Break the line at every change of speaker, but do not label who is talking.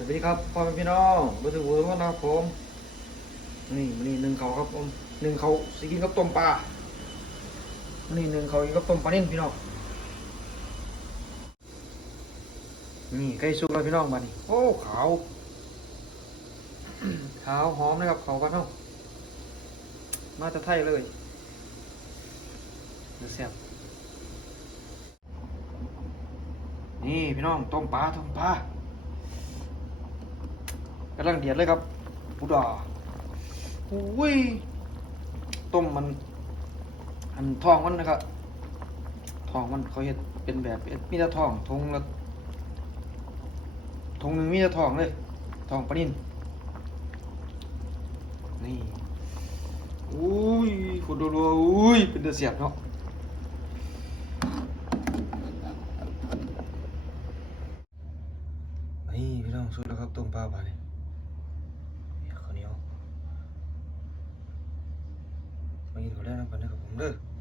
สวัสดีครับพ่อแม่พี่น้องรู้สึกว่านะครับผมนี่นี่หนึ่งเขาครับผมหนึ่งเขาสกินกับต้มปลานี่หนึ่งเขากินกับต้มปลานิ่นพี่น้องนี่ไก่สุกแล้วพี่น้องมานี่โอ้ขาวขาวหอมนะครับเขากันเนามาจากไทยเลยเดี๋ยวแซ่บนี่พี่น้องต้มปลาต้มปลา กำลังเดือดเลยครับปูดาอุ้ยต้มมัน อันทองมันนะครับทองมันเขาเห็ดเป็นแบบมีแต่ทองทงละทงหนึ่งมีแต่ทองเลยทองปนินนี่อุ้ยฝนรัวๆอุ้ยเป็นเดือดเสียบเนาะนี่พี่น้องสุดแล้วครับต้มปลาบาดนี่นี่ข้าวเหนีย วมากินข้า